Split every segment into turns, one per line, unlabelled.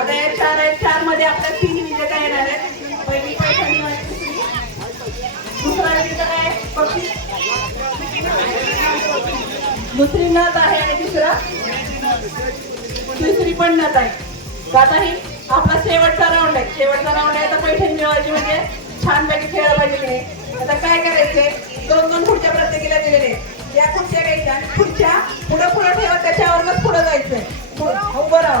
आता या चार आहेत चारमध्ये आपल्या तीन विजेता येणार आहेत. पहिली दुसरा विजेता काय? पक्षी दुसरी नात आहे आणि दुसरा? तिसरी पण नात आहे आता ही आपला शेवटचा राऊंड आहे. शेवटचा राऊंड आहे. तर पैठण मिळवायची म्हणजे छानपैकी खेळायला पाहिजे आता काय करायचे दोन दोन खुर्च्या प्रत्येकीला दिलेले या खुर्च्या घ्यायच्या खुर्च्या पुढं पुढं ठेवा त्याच्यावरच पुढं जायचंय. उभं राहा.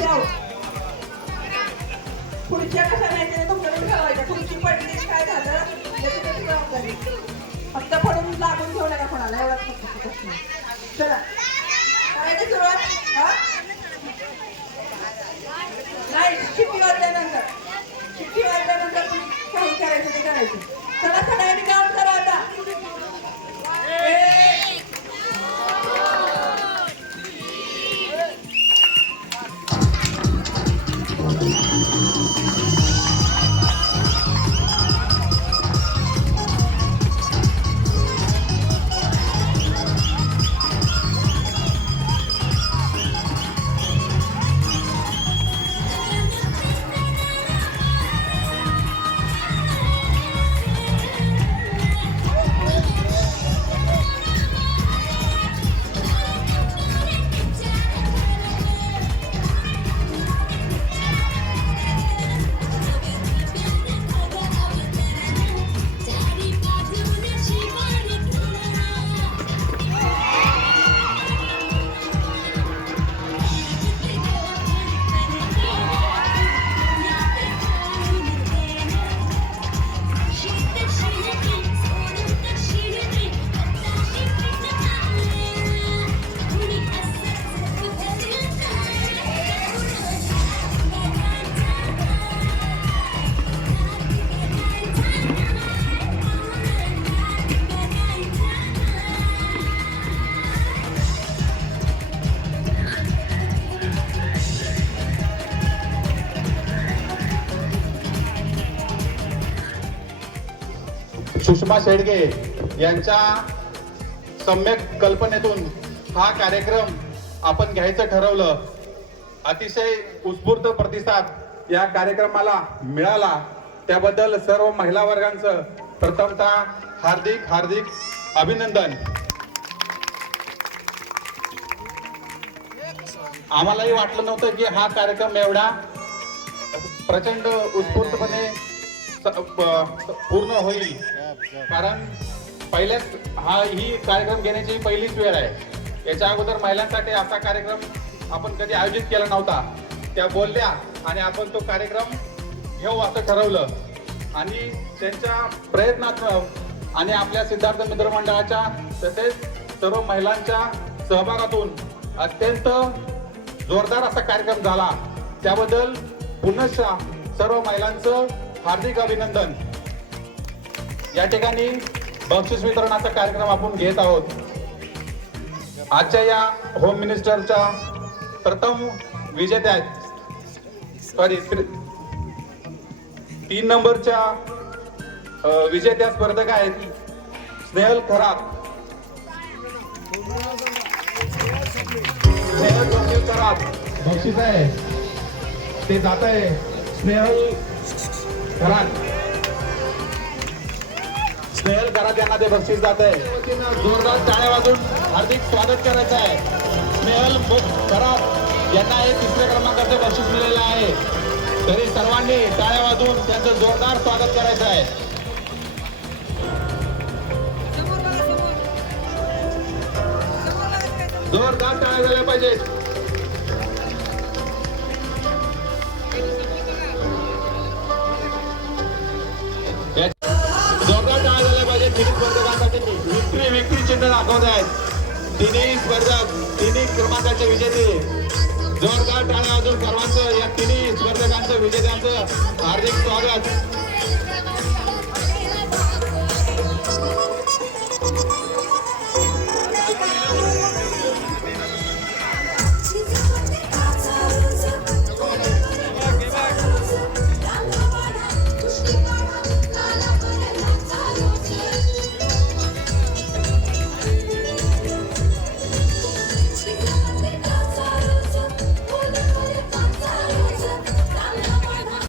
जाऊ. उतरलं की आऊट खुर्च्या कशा नाही ते तुमच्याकडे ठरवायच्या खुर्ची पडली काय झालं? त्याची जबाबदारी. फक्त पडून लागून ठेवू नका कोणाला? एवढाच फक्त प्रश्न. चला. करायची सुरुवात? हा? नाही शिट्टी वाजल्यानंतर? शिट्टी वाजल्यानंतर काही करायचं ते करायचं. चला सगळ्यांनी
सुषमा शेडगे यांच्या सम्यक कल्पनेतून हा कार्यक्रम आपण घ्यायचं ठरवलं. अतिशय उत्स्फूर्त प्रतिसाद या कार्यक्रमाला मिळाला. त्याबद्दल सर्व महिला वर्गांचं प्रथमतः हार्दिक हार्दिक अभिनंदन. आम्हालाही वाटलं नव्हतं की हा कार्यक्रम एवढा प्रचंड उत्स्फूर्तपणे पूर्ण होईल. कारण पहिल्याच हा ही कार्यक्रम घेण्याची पहिलीच वेळ आहे. याच्या अगोदर महिलांसाठी असा कार्यक्रम आपण कधी आयोजित केला नव्हता. त्या बोलल्या आणि आपण तो कार्यक्रम घेऊ असं ठरवलं. आणि त्यांच्या प्रयत्नात आणि आपल्या सिद्धार्थ मित्र मंडळाच्या तसेच सर्व महिलांच्या सहभागातून अत्यंत जोरदार असा कार्यक्रम झाला. त्याबद्दल पुनश्च सर्व महिलांचं हार्दिक अभिनंदन. या ठिकाणी बक्षीस वितरणाचा कार्यक्रम आपण घेत आहोत. आजच्या या होम मिनिस्टरच्या प्रथम विजेत्या आहेत. सॉरी तीन नंबरच्या विजेत्या स्पर्धक आहेत स्नेहल खरात. स्नेहल जोशील खरात. बक्षीस आहे. ते जात आहे. स्नेहल घरात स्नेहल घरात यांना ते बक्षीस जात आहे जोरदार टाळ्या वाजून हार्दिक स्वागत करायचं आहे. स्नेहल घरात यांना हे तिसऱ्या क्रमांकाचे बक्षीस मिळालेलं आहे. तरी सर्वांनी टाळ्या वाजून त्यांचं जोरदार स्वागत करायचं आहे. जोरदार टाळ्या झाल्या पाहिजेत. पाहिजे. तिन्ही स्पर्धकांसाठी. विक्री विक्री चिन्ह दाखवत आहेत. तिन्ही स्पर्धक तिन्ही क्रमांकाचे विजेते. जोरदार टाळ्या अजून सर्वांचं या तिन्ही स्पर्धकांचं विजेत्यांचं हार्दिक स्वागत.